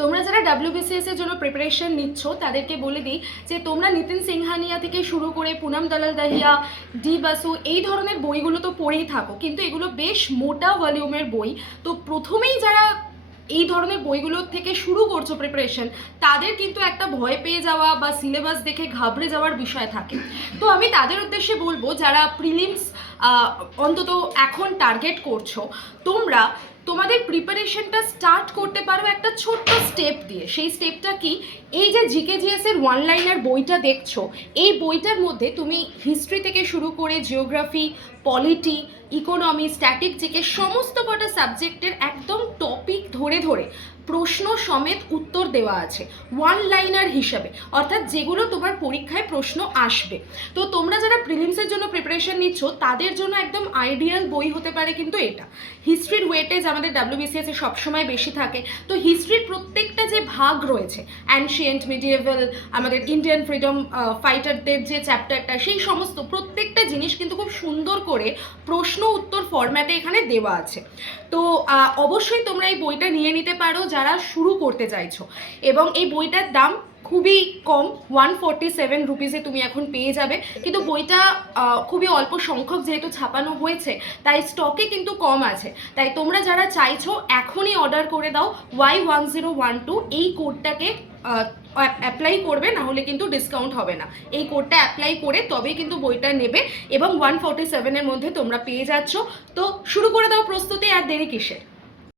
তোমরা যারা WBCS এর জন্য প্রিপারেশন নিচ্ছ তাদেরকে বলে দিই যে তোমরা নিতিন সিংহানিয়া থেকে শুরু করে পুনম দালাল দাহিয়া, ডি বাসু এই ধরনের বইগুলো তো পড়েই থাকো, কিন্তু এগুলো বেশ মোটা ভলিউমের বই। তো প্রথমেই যারা এই ধরনের বইগুলোর থেকে শুরু করছো প্রিপারেশন, তাদের কিন্তু একটা ভয় পেয়ে যাওয়া বা সিলেবাস দেখে ঘাবড়ে যাওয়ার বিষয় থাকে। তো আমি তাদের উদ্দেশ্যে বলবো যারা প্রিলিমস অন্তত এখন টার্গেট করছো, তোমরা তোমাদের প্রিপারেশনটা স্টার্ট করতে পারো একটা ছোট্ট স্টেপ দিয়ে। সেই স্টেপটা কি, এই যে GKGS এর ওয়ান লাইনার বইটা দেখছো, এই বইটার মধ্যে তুমি হিস্ট্রি থেকে শুরু করে geography, polity, economy, static GK সমস্ত কটা সাবজেক্টের একদম টপিক ধরে ধরে প্রশ্ন সমেত উত্তর দেওয়া আছে ওয়ান লাইনার হিসাবে, অর্থাৎ যেগুলো তোমার পরীক্ষায় প্রশ্ন আসবে। তো তোমরা যারা প্রিলিমসের জন্য প্রিপারেশন নিচ্ছ তাদের জন্য একদম আইডিয়াল বই হতে পারে কিন্তু এটা। হিস্ট্রির ওয়েটেজ আমাদের WBCS এ সবসময় বেশি থাকে, তো হিস্ট্রির প্রত্যেকটা যে ভাগ রয়েছে, অ্যানশিয়েন্ট, মিডিয়েভাল, আমাদের ইন্ডিয়ান ফ্রিডম ফাইটারদের যে চ্যাপ্টারটা, সেই সমস্ত প্রত্যেকটা জিনিস কিন্তু খুব সুন্দর করে প্রশ্ন উত্তর ফরম্যাটে এখানে দেওয়া আছে। তো অবশ্যই তোমরা এই বইটা নিয়ে নিতে পারো যারা শুরু করতে চাইছো, এবং এই বইটার দাম খুবই কম, 147 রুপিসে তুমি এখন পেয়ে যাবে। কিন্তু বইটা খুবই অল্প সংখ্যক যেহেতু ছাপানো হয়েছে, তাই স্টকে কিন্তু কম আছে। তাই তোমরা যারা চাইছো এখনই অর্ডার করে দাও, Y1012 এই কোডটাকে অ্যাপ্লাই করবে, না হলে কিন্তু ডিসকাউন্ট হবে না। এই কোডটা অ্যাপ্লাই করে তবেই কিন্তু বইটা নেবে, এবং 147-এর মধ্যে তোমরা পেয়ে যাচ্ছ। তো শুরু করে দাও প্রস্তুতি, আর দেরি কিসের।